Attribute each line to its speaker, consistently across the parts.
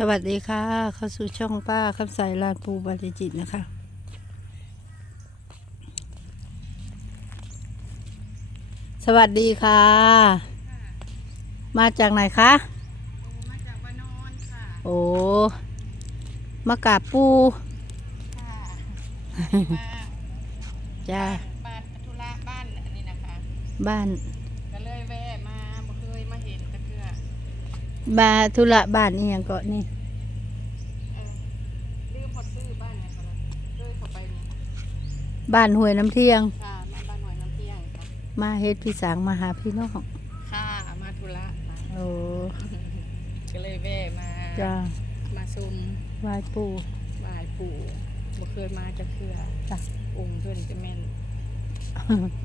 Speaker 1: สวัสดีค่ะ เข้าสู่ช่องป้าคำใสลานปูบาริจิตนะคะ สวัสดีค่ะ มาจากไหนคะ
Speaker 2: มาจากวานอนค่ะ
Speaker 1: โอ้ มากราบปู
Speaker 2: ค่ะ
Speaker 1: จ้า
Speaker 2: บ้านธุระบ้านอันนี้นะคะ
Speaker 1: บ้าน
Speaker 2: ก็เลยแวะมาบ่เคยมาเห็นกระเทือบา
Speaker 1: ธุระบ้านนี่ยังเกาะนี่
Speaker 2: เออลืมพอซื้อบ้านเนี่ยค่ะเลยเข้าไปนี่
Speaker 1: บ้านห้วยน้ำเที่ยง
Speaker 2: ค่ะมาบ้านหน่อยน้ำเที่ยงค่ะ
Speaker 1: มาเฮ็ดพี่สางมาหาพี่น้อง
Speaker 2: ค่ะมาธุระค่ะ
Speaker 1: โอ้
Speaker 2: ก็เลยแวะมา
Speaker 1: จ้า
Speaker 2: มาซุม
Speaker 1: ไหว้ปู
Speaker 2: ไหว้ปู่บ่เคยมาจะเทื่อ
Speaker 1: จ้ะ
Speaker 2: องค์เพิ่นจะแม่น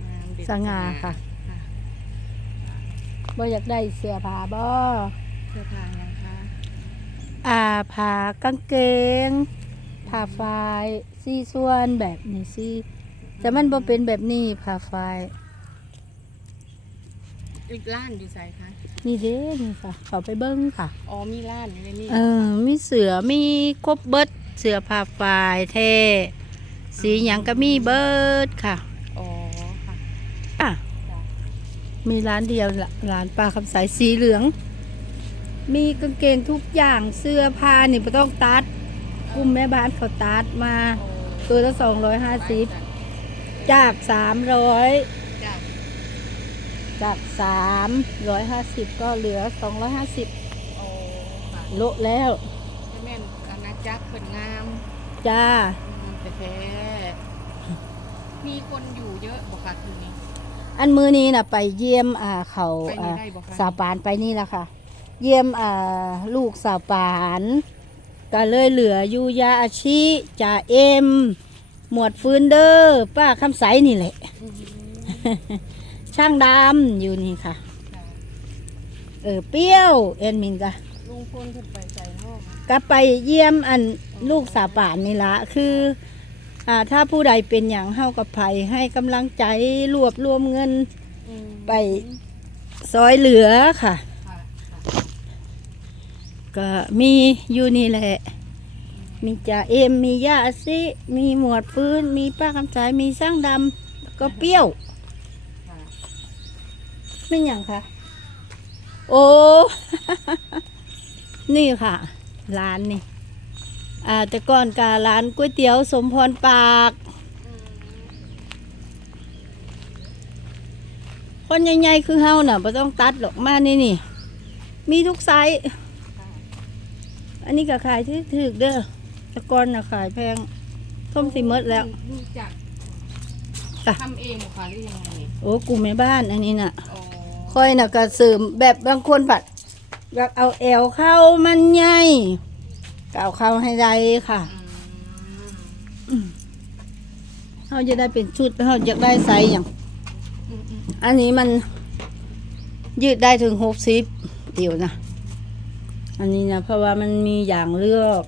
Speaker 2: งามเด็ด
Speaker 1: สง่าค่ะ
Speaker 2: ค่ะ
Speaker 1: บ่อยากได้เสื้อผ้าบ่
Speaker 2: เสื้อผ้ายังคะ
Speaker 1: อ่าผ้ากางเกงผ้าฝ้ายซี่ส่วนแบบนี้สิแต่มันบ่เป็นแบบนี้ผ้าฝ้าย
Speaker 2: อีกร้านอยู่ไสคะ
Speaker 1: นี่เด้นี่ค่ะเขาไปเบิ้งค่ะ
Speaker 2: อ๋อมีร้านอยู่ในนี่
Speaker 1: เออมีเสือมีครบเบิดเสือผ้าฝ้ายแท้สีหยังก็มีเบิดค่ะ
Speaker 2: อ๋อค่ะ
Speaker 1: อะ
Speaker 2: จ้ะ
Speaker 1: มีร้านเดียวละร้านปลาคำใสสีเหลือง มีกางเกงทุกอย่างเสื้อผ้านี่ไม่ต้องตัดกลุ่มแม่บ้านเขาตัดมา
Speaker 2: โอ้
Speaker 1: ตัวละสองร้อยห้าสิบจากสามร้อย
Speaker 2: จ้ะ
Speaker 1: จากสามร้อยห้าสิบก็เหลือสองร้อยห้าสิบ
Speaker 2: โอ้ค่ะ
Speaker 1: โละแล้ว
Speaker 2: จะแม่นอาณาจักรเพิ่นงาม
Speaker 1: จ้า
Speaker 2: อืมแต่แท้มีคนอยู่เยอะบ่คะคืนนี้
Speaker 1: อันมือนี้นะไปเยี่ยมอ่าเขา
Speaker 2: ไปนี่
Speaker 1: อ่า
Speaker 2: ได้บ่คะ
Speaker 1: สาวปานไปนี่ละค่ะ เยี่ยมอ่าลูกสาวปานก็เลยเหลืออยู่ยาอาชิจ่าเอ็ม หมวดฟืนเดอร์ป้าคำใสนี่แหละ
Speaker 2: อืม
Speaker 1: ช่างดำอยู่นี่ค่ะ
Speaker 2: ค่ะ
Speaker 1: เออเปรี้ยวเอ็นมินกะ
Speaker 2: ลุงพลเพิ่นไปใจนอก
Speaker 1: ก็ไปเยี่ยมอันลูกสาวป่านนี่ละคืออ่าถ้าผู้ใดเป็นอย่างเฮากับไผให้กำลังใจรวบรวมเงิน
Speaker 2: อืม
Speaker 1: ไปซอยเหลือค่ะ
Speaker 2: ค่ะค่ะ
Speaker 1: ก็มีอยู่นี่แหละ มีจ่าเอ็มมีย่าอาซิ มีหมวดฟื้นมีป้าคำสายมีสร้างดำแล้วก็เปรี้ยวไม่อย่างค่ะ โอ้ นี่ค่ะร้านนี่อ่าแต่ก่อนการ้านก๋วยเตี๋ยวสมพรปาก คนใหญ่ๆคือเฮาน่ะไม่ต้องตัดหรอกมานี่นี่ มีทุกไซส์ อันนี้ก็ขายที่ถึกเด้อแต่ก่อนน่ะขายแพงท่มสิหมดแล้ว
Speaker 2: รู้จัก
Speaker 1: จ้ะ
Speaker 2: ทำเองบ่คะหรือยังไงนี่
Speaker 1: โอ้กูแม่บ้านอันนี้น่ะ
Speaker 2: อ๋อ
Speaker 1: ค่อยน่ะก็เสริมแบบบางคนผัดอยากเอาแอวเข้ามันใหญ่ก็เอาเข้าให้ได้ค่ะ
Speaker 2: อืม
Speaker 1: เขาจะได้เป็นชุดเขาอยากได้ไซส์อย่าง
Speaker 2: อืมอืม
Speaker 1: อันนี้มันยืดได้ถึงหกสิบเดี๋ยวนะ อันนี้นะเพราะว่ามันมีอย่างเลือก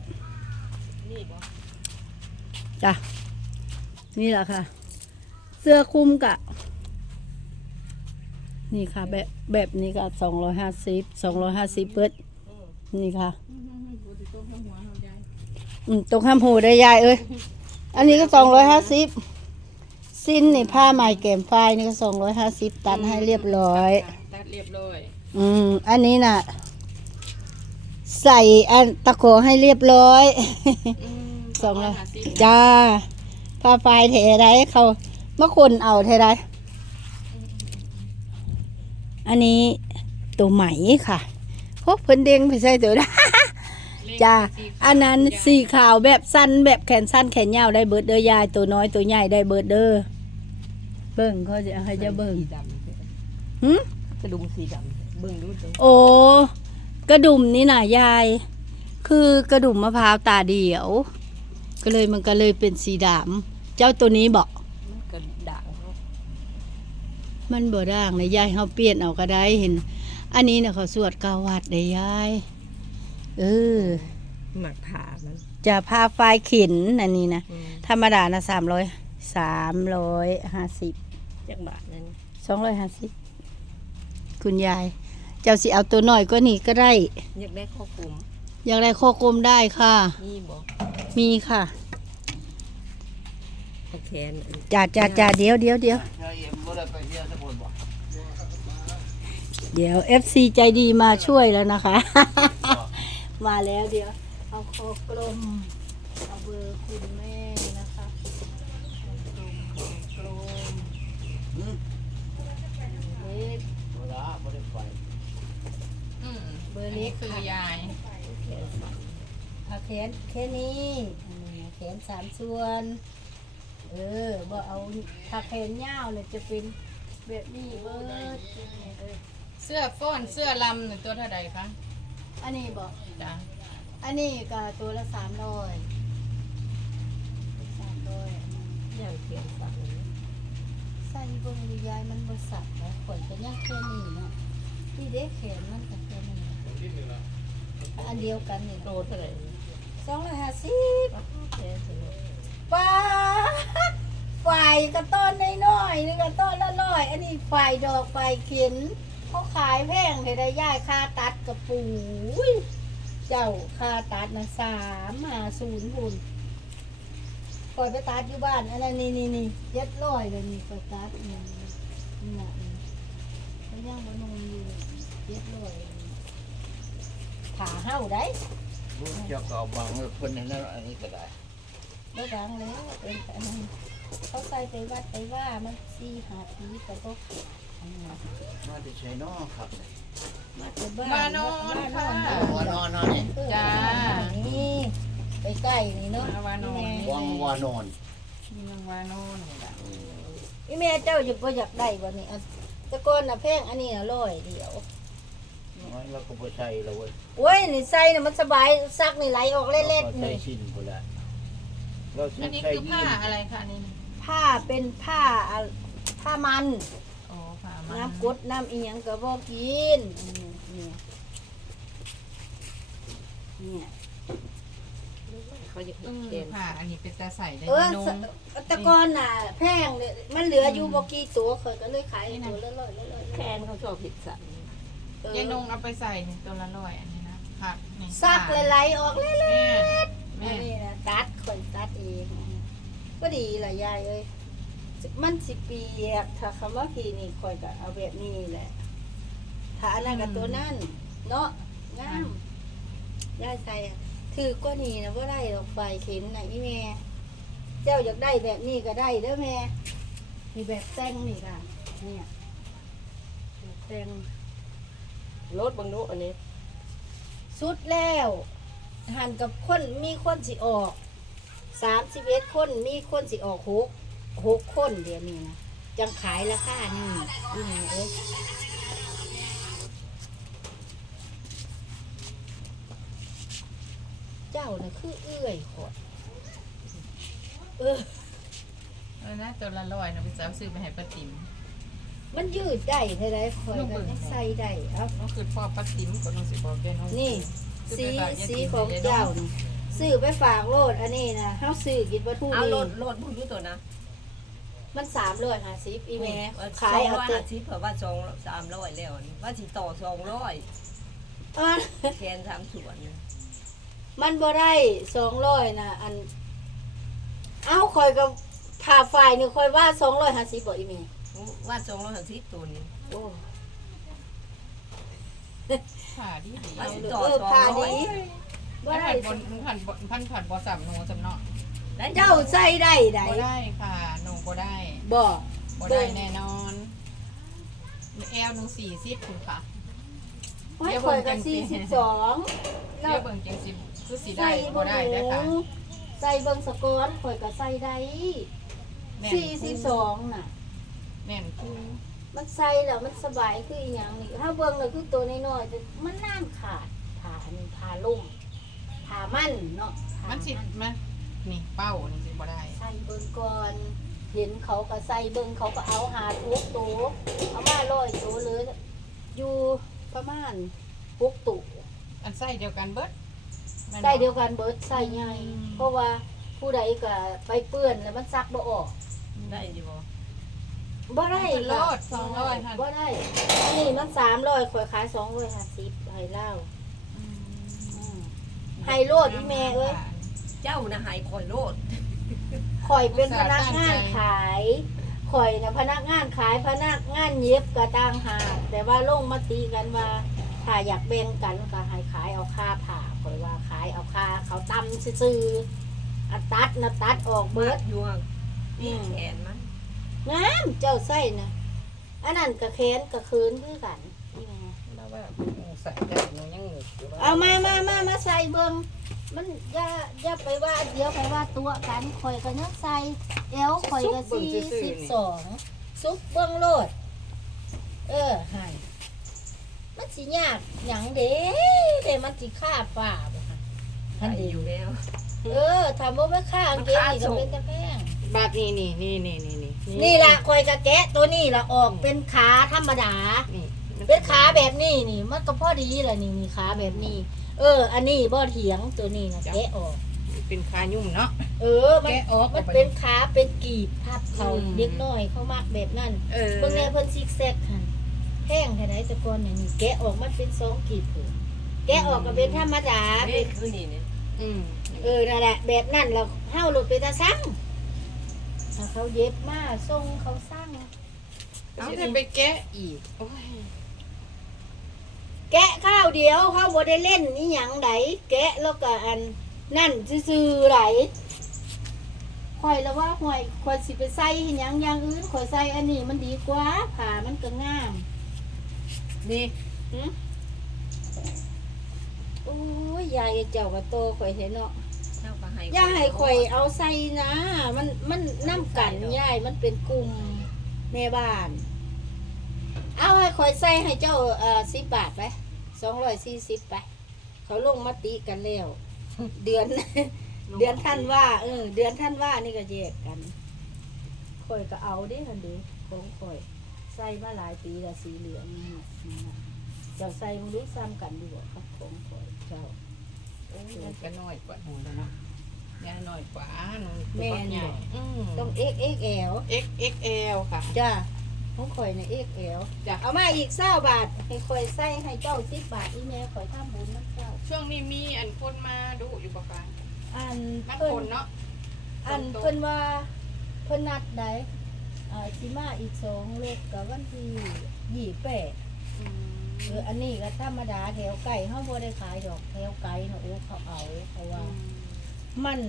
Speaker 2: นี่บ่
Speaker 1: จ้ะนี่แหละค่ะ เสื้อคลุมกะ นี่ค่ะ แบบแบบนี้ก็สองร้อยห้าสิบสองร้อยห้าสิบเปิดนี่ค่ะ
Speaker 2: อืมอืมอืมบ่สิต้มข้าวหัวเฮาได้
Speaker 1: อืมตรงข้ามหูได้ยายเอ้ยอันนี้ก็สองร้อยห้าสิบสิ้นนี่ผ้าไหมแก้มฝ้ายนี่ก็สองร้อยห้าสิบตัดให้เรียบร้อย
Speaker 2: ค่ะตัดเรียบร้อย
Speaker 1: อืมอันนี้น่ะ ใส่อันตะโขให้เรียบร้อย
Speaker 2: อืม
Speaker 1: สองร้อย
Speaker 2: ห้าสิบ
Speaker 1: จ้าผ้าฝ้ายเทไรเขาเมื่อคนเอาเทไรอันนี้ตัวไหมค่ะพวกเพิ่นเด้งไปใส่ตัวนะจ้าอันนั้นสีขาวแบบสั้นแบบแขนสั้นแขนยาวได้เบิดเด้อยายตัวน้อยตัวใหญ่ได้เบิดเด้อเบิ่งเขาจะให้จะเบิ่ง
Speaker 2: สีดำ
Speaker 1: หึ
Speaker 2: กระดุมสีดำเบิ่งดูจัง
Speaker 1: โอ้ กระดุมนี่น่ะยาย คือกระดุมมะพร้าวตาเดียว ก็เลยมันก็เลยเป็นสีดำเจ้าตัวนี้บอก
Speaker 2: มันกระด่างเนาะ
Speaker 1: มันบ่ด่างนะยายเฮาเปลี่ยนเอาก็ได้เห็น อันนี้น่ะเขาสวดกาวัดได้ยาย เออ
Speaker 2: หมักผ่ามัน
Speaker 1: จะผ้าฝ้ายขินอันนี้นะ
Speaker 2: อืม
Speaker 1: ธรรมดานะสามร้อยสามร้อยห้าสิบ
Speaker 2: จักบาทนั่น
Speaker 1: สองร้อยห้าสิบคุณยาย เจ้าสิเอาตัวหน่อยก็นี่ก็ได้
Speaker 2: อยากได้ข้าวกลุ่ม
Speaker 1: อยากได้โคกลมได้ค่ะ
Speaker 3: นี่บอก
Speaker 1: มีค่ะ
Speaker 3: ตะแคน
Speaker 1: จ่าจ่าจ่าเดี๋ยวเดี๋ยวเดี๋ยว
Speaker 4: เฮียเอ็มบ่ได้ไปเฮียสักคนบ่
Speaker 1: เดี๋ยว FC ใจดีมาช่วยแล้วนะคะ มาแล้วเดี๋ยว เอาโคกลมเอาเบอร์คุณแม่นะคะโคกลม
Speaker 4: อืม
Speaker 1: เล็ก
Speaker 4: เวลาบ่ได้ไป
Speaker 2: อืม
Speaker 1: เบอร์
Speaker 2: อั น
Speaker 1: เล็
Speaker 2: นี้
Speaker 1: ก
Speaker 2: คือยาย
Speaker 1: เอาแขนแค่นี้อืมแขนสามส่วน เออบ่เอาถ้าแขนยาวเนี่ยจะเป็นแบบนี้เบิดเออ
Speaker 2: เสื้อฟ้อนเสื้อลำหนึ่งตัวเท่าใดคะ
Speaker 1: อันนี้บอก
Speaker 2: จ้ะ
Speaker 1: อันนี้ก็ตัวละสามร้อยสามร้อย
Speaker 3: อย่างเขียนสั่ง
Speaker 1: ใส่เบิ่งดูยายมันบสับแล้วขนก็ยังแค่นี้เนาะนี่เด็กแขนมันก็แค่นี้ อันเดียวกันนี่
Speaker 3: โลเท่าไหร่
Speaker 1: สองร้อยห้าสิบ
Speaker 3: แค่สิ
Speaker 1: ป้าฝ่ายกระต้นน้อยๆนี่กระต้นละร้อย อันนี้ฝ่ายดอกฝ่ายเข็นเขาขายแพงเลยได้ย่ายค่าตัดกระปูยเจ้าค่าตัดนะสามหาศูนย์หุ่นปล่อยไปตัดอยู่บ้านอันนั้นนี่นี่นี่เจ็ดร้อยเลยนี่ปล่อยตัดนี่นี่นะนี่มันยังบนงอยู่เจ็ดร้อย ผ่าเห่าได้
Speaker 4: บ่เจ้าก็เอาบางไว้เพิ่นให้นั่นอันนี้ก็ได้
Speaker 1: บ่ดังแล้วเป็นอันนั้นเขาใส่ไปวัดไปว่ามันสี่หาทีแต่ก็อันนี้
Speaker 4: มาได้ใช้น้อครับ
Speaker 1: มาแต่บ้าน
Speaker 2: มานอนค่ะ
Speaker 4: ว่านอนนอนนี่
Speaker 2: จ้า
Speaker 1: นี่ไปใกล้นี่เนาะ
Speaker 2: มาวานอน
Speaker 4: วังว่านอน
Speaker 2: มีนางวานอนนี่ล่ะ
Speaker 1: อีแม่เจ้าอยากบ่อยากได้บ่นี่อันแตะกอนน่ะแพงอันนี้น่ะร้อยเดียว
Speaker 4: น้อยเราก็บ่ใช้แล้วเว้ย
Speaker 1: โอ้ยนี่ใส่น่ะมันสบายซักนี่ไหลออกเล็ด
Speaker 4: รา
Speaker 1: ๆ
Speaker 4: ก็ใช้
Speaker 1: นี่
Speaker 4: ชิ้นพุ่นละเรา
Speaker 2: อันนี้
Speaker 4: ใช้
Speaker 2: คือผ้าอะไรคะอันนี่
Speaker 1: ผ้าเป็นผ้าอะผ้ามัน
Speaker 2: โอ้ผ้ามัน
Speaker 1: น้ำกดน้ำอีหยังก็บ่กินอืมเนี่ยเนี่ย
Speaker 3: เขาอยาก
Speaker 2: อืม
Speaker 3: เขียน
Speaker 2: ผ้าอันนี้เป็นตาใส่ได้
Speaker 1: เออ
Speaker 2: นุ่
Speaker 1: ส
Speaker 2: ง
Speaker 1: แตะกอนน่ะ แพงเลยมันเหลืออยู่บ่กี่ตัวเคยก็เลยขายตัวละร้อยละร้อยละ
Speaker 3: แค
Speaker 1: ร้อย
Speaker 3: นเขาชอบผิดสั่
Speaker 1: เออยา
Speaker 2: ยนุ่งเอาไปใส่นี่ตัวละร้อยอันนี้นะผักนี่
Speaker 1: ซักไหลๆออกเล็
Speaker 2: แม่
Speaker 1: ดๆ
Speaker 2: แม่
Speaker 1: อันนี้นะตัดคนตัดเองก็ดีล่ะยายเอ้ยมันสิเปียกถ้าคำว่าพี่นี่คอยก็เอาแบบนี้แหละถ้าอันนั้นกับตัวนั่นเนาะงามยายใส่อะถือกว่านี้นะว่าได้ดอกไฟเข็มนะอีแม่ เจ้าอยากได้แบบนี้ก็ได้เด้อแม่มีแบบแต่งนี่ค่ะเนี่ยแบบแต่ง
Speaker 3: รถบางนุอันนี้
Speaker 1: สุดแล้ว หันกับคนมีคนสิออกสามสิบเอ็ดคนมีคนสิออกหกหกคนเดี๋ยวนี้นะจังขายราคานี่อีแม่เอ้ยเจ้าน่ะคือเอื้อยขอดเออ
Speaker 2: เออนะตัวละร้อยนะพี่สาวซื้อไปให้ป้าติ๋ม
Speaker 1: มันยืดได้เท่าไรคอยกันยังใส่ได้เอ้า
Speaker 2: ก็คือพ่อป้าติ๋มก็ต้องสิบอกแกน้อง
Speaker 1: นี่สีสีของเจ้านี่ซื้อไปฝากโลดอันนี้นะเฮาซื้อกินวัตถุ
Speaker 3: เอา
Speaker 1: นี่
Speaker 3: รถรถบุญยุตัวนะ
Speaker 1: มันสามร้อยห้าสิบอีแม่
Speaker 3: ขา
Speaker 1: ขายย
Speaker 3: เอา
Speaker 1: เอา
Speaker 3: เต็
Speaker 1: เต็
Speaker 3: มที่เผื่อว่าสองสามร้อยแล้วนี่ว่าสิต่อสองร้อย
Speaker 1: อะ
Speaker 3: แคนทำสวน
Speaker 1: มันบ่ได้สองร้อยนะอัน เอ้าคอยกับผ่าฝ่ายหนึ่งคอยว่าสองร้อยห้าสิบบ่อีแม่
Speaker 3: ว่าสองร้อยห้าสิบตัวนี้
Speaker 1: โอ้
Speaker 2: ผ่าดีดี
Speaker 3: ว่า
Speaker 1: เอา
Speaker 3: สิ
Speaker 1: เด้อ
Speaker 3: ต่อ
Speaker 1: เออ
Speaker 3: สอง
Speaker 1: ผ่า
Speaker 3: ร้อย
Speaker 1: ดีบ่
Speaker 2: ว่า
Speaker 1: ได้
Speaker 2: ผัดบนผัดบนพันผัดบอสับหนูจำเนาะ
Speaker 1: เจ้าใส่ได้ได
Speaker 2: บ่ได้ค่ะหนูบ่ได้
Speaker 1: บ่
Speaker 2: บ่ได้แน่นอนแอลหนูสี่สิบคุณค่ะ
Speaker 1: โอ้ยคอยกับสี่สิบสอง
Speaker 2: เรียกเบิ่งจังสิคือสีได้บ่ได้ได้อค่ะ
Speaker 1: ใส่เบิ่งสกอนคอยกับใส่ได้
Speaker 2: แน่น
Speaker 1: สี่สิบสองน่ะ
Speaker 2: แน่นคือ
Speaker 1: มันใส่แล้วมันสบายคืออีหยังนี่ถ้าเบิ่งแล้วคือตัวน้อยๆแต่มันน้ำขาดผ่านี่ผ่าลุ่มผ่ามันเนาะผ่า
Speaker 2: มันสิมันนี่เป้านี่สิบ่ได้
Speaker 1: ใส่เบิ่งก่อนเห็นเขาก็ใส่เบิ่งเขาก็เอาหาทุกตัวเอามาร้อยตัวหรืออยู่ประมาณหกตัว
Speaker 2: อันใส่เดียวกันเบิดแม่นบ่
Speaker 1: ใส่เดียวกันเบิดใส่ใหญ่
Speaker 2: อืม
Speaker 1: เพราะว่าผู้ใดก็ไปเปื้อนแล้วมันซักบ่ออก
Speaker 3: ได้อยู่บ่
Speaker 1: บ่ได้
Speaker 2: โลดสองร้อยค่ะ
Speaker 1: บ่ได้ อันนี้มันสามร้อยข่อยขายสองร้อยห้าสิบให้เล่า
Speaker 2: อืม
Speaker 1: อืมไฮโลดอีแม่เอ้ย
Speaker 3: เจ้านะหายคอยโลด
Speaker 1: ข่อยเป็นพนักงานขายข่อยนะพนักงานขายพนักงานเย็บกระต่างหากแต่ว่าลงมาตีกันว่าถ้าอยากแบ่งกันก็ให้ขายเอาค่าผ่าข่อยว่าขายเอาค่าเขาตำซื่อๆอันตัดนะตัดออกเบิ
Speaker 3: เบิ
Speaker 1: ด
Speaker 3: ดยวงนี่แขนมัน
Speaker 1: งามเจ้าไส้นะอันนั้นกระแค้นกระคืนคือกันนี่ไง
Speaker 2: แล้วว่าใส่ได้หนูยังงงอยู่ว่
Speaker 1: เอามามามามาใส่เบิงมันอย่าอย่าไปว่าเดี๋ยวไปว่าตัวกันข่อยก็ยังใส่เอวข่อยก็สี่สิบสองซุปเบิงโลด เออใหายมันสิยากหยังเด้เด้มันสิฆ่าฝ่าบ่ค่ะ
Speaker 3: ใส่อยู่แล้ว
Speaker 1: เออทำบ่ไม่ฆ่าเกงนี่ก็เป็นตะแพง
Speaker 2: บาดนี่นี่นี่นี่นี่นี่
Speaker 1: นี่ล่ะข่อยก็แกะตัวนี้ล่ะออกเป็นขาธรรมดา
Speaker 2: นี่
Speaker 1: เป็นขาแบบนี้นี่ มันก็พอดีแหละนี่นี่ขาแบบนี้ เออ อันนี้บ่เถียงตัวนี้นะแกะออก
Speaker 2: เป็นขายุ่มเนาะ
Speaker 1: เออ มัน
Speaker 2: แกะออก
Speaker 1: มันเป็นขาเป็นกีบพับเขา
Speaker 2: อืม
Speaker 1: เด็กน้อยเขามักแบบนั้น
Speaker 2: เออ
Speaker 1: เบิ่งแน่เพิ่นซิกแซกหั่นแห้งแค่ไหนแต่ก่อนเนี่ยนี่แกะออกมันเป็นสองกีบพุ่นแกะออกก็เป็นธรรมดา
Speaker 3: นี่คือนี่เนี่ย
Speaker 2: อืม
Speaker 1: เออนั่นแหละแบบนั้นเราเฮาหลุดไปตาสั่ง ถ้าเขาเย็บมาส่งเขาสั่ง
Speaker 2: เอาจะไปแกะอีกโอ้ย
Speaker 1: แกะข้าวเดียวเขาบ่ได้เล่นนี่หยังไดแกะแล้วก็อันนั่นซื่อๆไหลข่อยแล้วว่าข่อยข่อยสิไปใส่เห็นหยังอย่างอื่นข่อยใส่อันนี้มันดีกว่าผ้ามันก็งาม
Speaker 2: นี่
Speaker 1: หึโอ้ยยายเจ้าก็โตข่อยเห็นเนาะ
Speaker 3: เจ้าก็ให้
Speaker 1: ยายให้ข่อยเอาใส่นะ มันมันน้ำกันยายมันเป็นกลุ่มแม่บ้าน เอาให้ข่อยใส่ให้เจ้าเอ่อสิบบาทไปสองร้อยสี่สิบไป เขาลงมติกันแล้ว เดือน เดือนท่านว่าเออเดือนท่านว่านี่ก็แยกกันข่อยก็เอาเดิทันเดีของข่อยใส่มาหลายปีละสีเหลืองนี่นะเจ้าใส่มึงรู้ซ้ำกันดีกว่าครับของข่อยเจ้า
Speaker 2: โอ้ยมันก็น้อยกว่าหนูแล้วเนาะ ยาน้อยกว่าหนู
Speaker 1: แม่น
Speaker 2: ใหญ่
Speaker 1: บ่
Speaker 2: อืม
Speaker 1: ต้อง XXL
Speaker 2: XXL ค่ะ
Speaker 1: จ้าของข่อยใน XL
Speaker 2: จ้ะ
Speaker 1: เอามาอีกเศร้าบาท ให้ข่อยใส่ให้เจ้าสิบบาทอีแม่ข่อยทำบุญน้ำเจ้า
Speaker 2: ช่วงนี้มีอันคนมาดูอยู่ปะฟัง
Speaker 1: อัน
Speaker 2: นัก
Speaker 1: เพิ่
Speaker 2: คน
Speaker 1: น
Speaker 2: เนาะ
Speaker 1: อันเพิ่นว่าเพิ่นนัดใดอ่าสิมาอีกสองเลขกับวันที่ยี่แปด
Speaker 2: อืม
Speaker 1: เอออันนี้ก็ธรรมดาแถวไก่เขาบ่ได้ขายดอกแถวไก่เนาะโอ้เขาเอาเพราะว่ามั น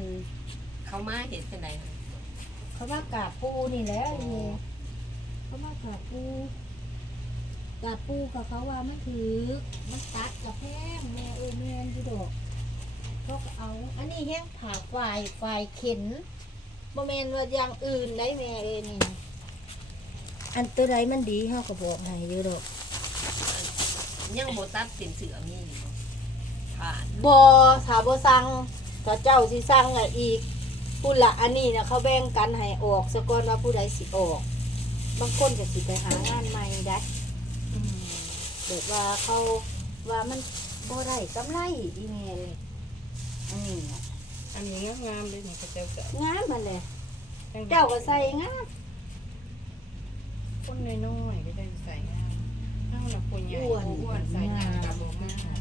Speaker 3: เขามาเห็นจังได
Speaker 1: เขาว่ากาบปูนี่แหละนี่เขาว่ากาบปูกาบปูกับเขาว่ามันถือ มันตัดกับแพงแม่เออแม่นที่ดอกเขาก็เอา อันนี้แห้งผ่าควายควายเข็นบ่แม่นว่าอย่างอื่นได้แม่เอ้ยนี่ อันตัวใดมันดีเขาก็บอกให้อยู่ดอก
Speaker 3: ยังบ่ตัดเป็นเสือมีอยู่บ่ผ่าน
Speaker 1: บอถ้าบสั่ง ถ้าเจ้าสิสั่งอะอีกผู้ละอันนี้นะเขาแบ่งกันให้ออกสะก่อนว่าผู้ใดสิออก บางคนก็สิไปหางานใหม่ได้
Speaker 2: อืม
Speaker 1: เกิดว่าเขาว่ามันบ่ได้กำไรอีแม่เลยอันนี้น่ะ
Speaker 2: อันนี้งามๆเลยนี่เขาเจ้าจะ
Speaker 1: งามมันเลย เจ้าก็ใส่งาม
Speaker 2: คนน้อยๆก็ได้ใส่งามเอาละคนใหญ่อ้วนใส่งามกับบ่งาม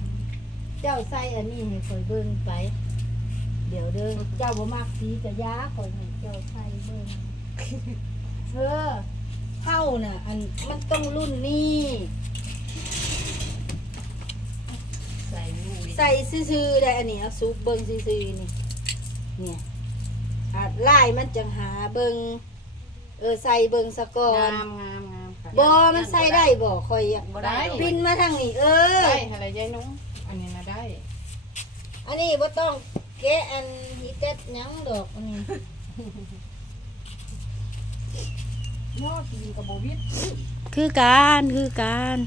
Speaker 1: เจ้าใส่อันนี้ให้คอยเบิ่งไป เดี๋ยวเด้อเจ้าบ่มักสีกะยาคอยให้เจ้าใส่เบิ่งเออเฮาน่ะ อันมันต้องรุ่นนี้
Speaker 3: ใส่ลูก
Speaker 1: ใส่ซื่อๆได้อันนี้เอาซุปเบิ่งซื่อๆนี่เนี่ยอะลายมันจังหาเบิ่งเออใส่เบิ่งซะก่อน
Speaker 2: งามงามงามค่ะ
Speaker 1: บ่มันใส่ได้บ่คอยอยาก
Speaker 3: บ่ได้
Speaker 1: บินมาทางนี้เออ
Speaker 2: ได้อะไรยายนุ้งอันนี้นะได้
Speaker 1: อันนี้บ่ต้อง แกะอันฮีเต็ดหยังดอกอันนี้
Speaker 2: ยอดดีกับโบวิด
Speaker 1: คือการคือการ